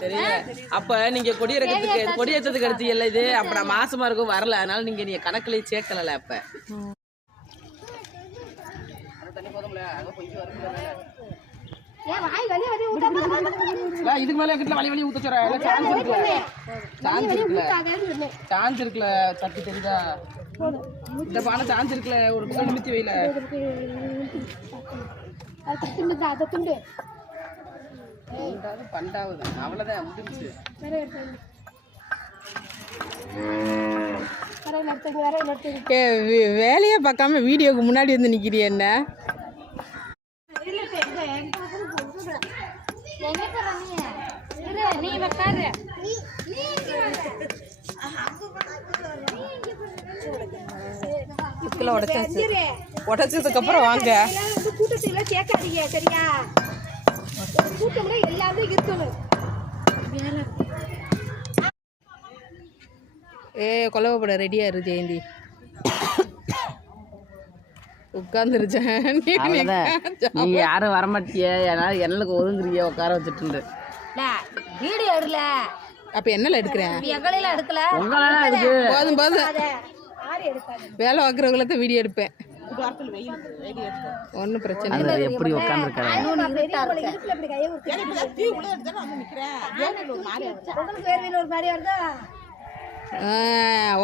தெரியல. அப்ப நீங்க கொடியேற்றத்துக்கு எடுத்தீங்கல்ல இது, அப்ப நான் மாசமா இருக்கும் வரல, அதனால நீங்க கணக்குலயே சேர்க்கல. அப்ப இதுக்கு மேல வழி ஊத்த சான்ஸ் இருக்குல்ல சட்டி தெரியுதா? இந்த பானை சான்ஸ் இருக்குல்ல, ஒரு பக்கம் நிமித்தி வைல. பண்டாவது அவ்வளவுதான் முடிஞ்சு. வேலையே பார்க்காம வீடியோக்கு முன்னாடி வந்து நிக்கிறிய என்ன? உடைச்சதுக்கு அப்புறம் வாங்க. கூட்டத்துல சேர்க்காதீங்க சரியா? கூட்டம்ல எல்லாமே இருக்கணும். கொலவப்பட ரெடியா இரு ஜெயந்தி. உட்காந்துருச்சேன். நீங்க யாரும் வரமாட்டிய, எண்ணலுக்கு ஒதுங்குறீங்க உட்கார வச்சுட்டு. வீடியோ எடுல. அப்ப என்னல எடுக்கிறேன்? எடுக்கல. போதும் போதும். வேலை பார்க்குறவங்கள வீடியோ எடுப்பேன். ஒன்றும் பிரச்சனை இல்லை. எப்படி உட்காந்துருக்காங்க?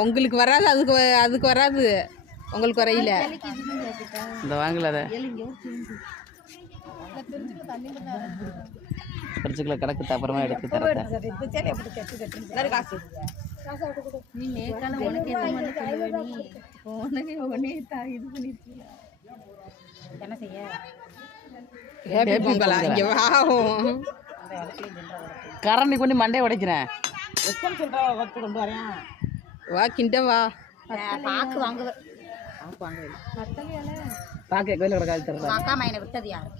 உங்களுக்கு வராது, அதுக்கு வராது. உங்களுக்கு வரையில இந்த வாங்கல அதை பிரிச்சுக்கல கிடக்கு. அப்புறமா எடுத்து தரேன். கரண்டி கொண்டு மண்டையை உடைக்கிறேன். வா கிண்ட வா. பாக்கு வாங்குவேன். பாக்க கோயில கிடக்காது தெரியல. அக்கா மைனை விட்டது யாரு?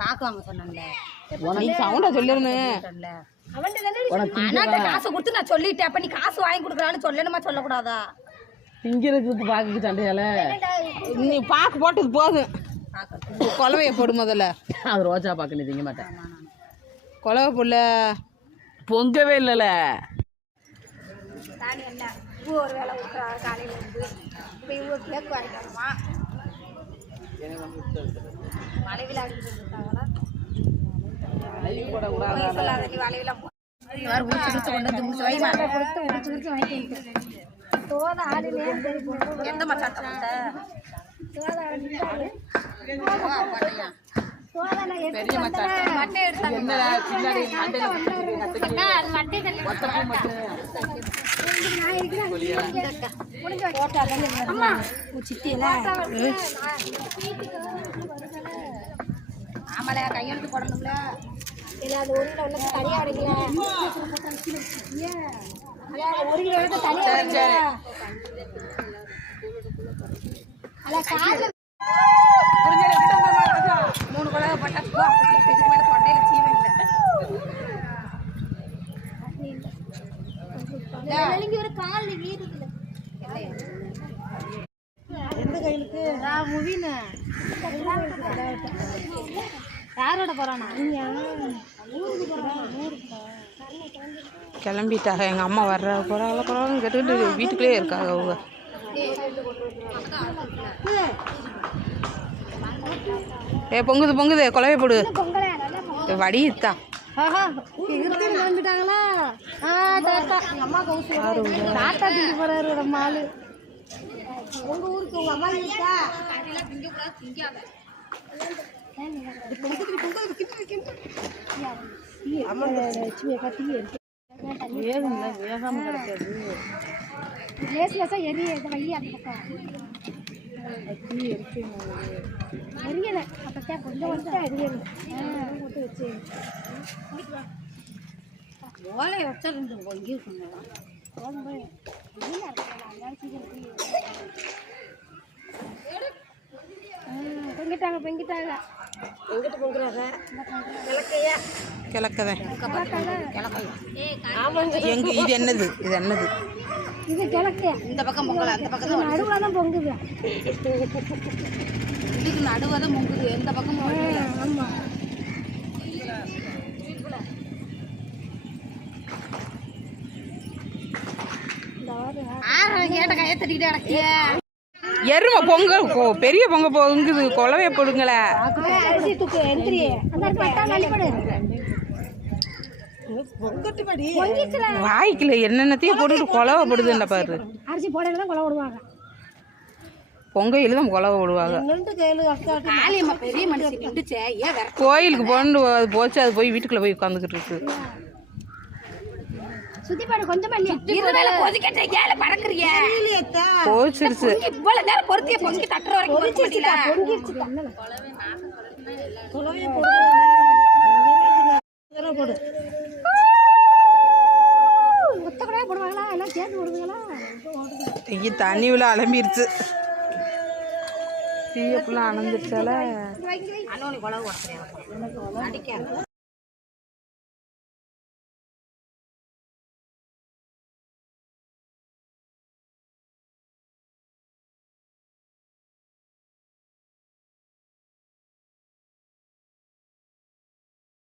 பாக்கு வாங்க சொன்னாங்கல்ல. உனக்கு சவுண்டா சொல்லிருந்தேன். காசு கொடுத்து நான் சொல்லிட்டேன். அப்ப நீ காசு வாங்கி கொடுக்குறான்னு சொல்லணுமா சொல்லக்கூடாதா? இங்க இருக்குது பாக்கு சண்டையால. நீ பாக்கு போட்டது போதும். கொலவைய போடு முதல்ல. அது ரோஜா பாக்கு நீ திங்க மாட்டேன். கொலவை புள்ள பொங்கவே இல்லைல்ல. ஒரு வேலை காலையில இருந்து கேக் வாங்கிட்டாங்கம்மா. மலைவில அடிச்சுட்டாங்களா? எந்த மச்சான் பெரிய மச்சான் மட்டை எடுத்தாங்க. ஆமால கையெழுத்து போடணும்ல. தனியா மூணு குழந்தை போட்டா தொண்டையில சீவன் இல்லை. ஒரு கால் எந்த கையிலுக்கு யாரோட போறானா? கிளம்பிட்டாங்க. எங்கள் அம்மா வர்ற போகிறாங்க கேட்டுக்கிட்டு வீட்டுக்குள்ளே இருக்காங்க அவங்க. பொங்குது பொங்குது கொலவை போடு. வடித்தா வந்துட்டாங்களா? தாத்தா திண்டி போறாரு நம்ம ஆளு. உங்க ஊருக்கு உங்க அம்மா இருக்கா? வேகாம கிடைக்காது. லேஸ்லெஸ்ஸா எரிய வைய அந்த பக்கம் எரியல. அப்பத்தான் கொஞ்சம் கொஞ்சம் எரியல. போட்டு வச்சு ஓலையை வச்சா ரெண்டு இங்கே சொன்னதான் பொங்கிட்டாங்க பொங்கிட்டாங்க. எங்கிட்ட பொங்குறாங்க? கிழக்கதான். இது என்னது? இது என்னது? இது கிழக்கு. இந்த பக்கம் பொங்கல, அந்த பக்கம் நடுவாக தான் பொங்குது. இதுக்கு நடுவாக தான் பொங்குது. எந்த பக்கம்? ஆமாம் ஏன்டா கையை தட்டிக்கிட்டே கிடக்கிய எருமை பொங்க பெரிய பொங்க பொங்குது குழவைய போடுங்களே அரிசி தூக்கு எந்திரி வாய்க்குல என்னென்னத்தையும் போட்டு குழவை போடுதுன்ற பாரு அரிசி போடலாம் கொலை விடுவாங்க பொங்கையில தான் குழவை விடுவாங்க பெரிய மனுஷன் நின்றுச்சே ஏன் வேற கோயிலுக்கு போண்டு அது போச்சு அது போய் வீட்டுக்குள்ள போய் உட்காந்துக்கிட்டு இருக்கு சுத்தி பாடு கொஞ்சமா இல்லையா கொதிக்கட்டே ஏல பறக்குறிய போச்சிருச்சு இவ்வளவு நேரம் பொறுத்திய பொங்கி தட்டுற வரைக்கும் பொறிச்சிட்டா பொங்கிடுச்சு தன்னல போடு ஒத்த கடையா போடுவாங்களா எல்லாம் சேர்ந்து போடுவீங்களா இங்கே தண்ணி உள்ள அலம்பிருச்சு தீயப்பெல்லாம் அணந்துருச்சால அண்ணோனி குழவு உடச்சுறேன் அடிக்க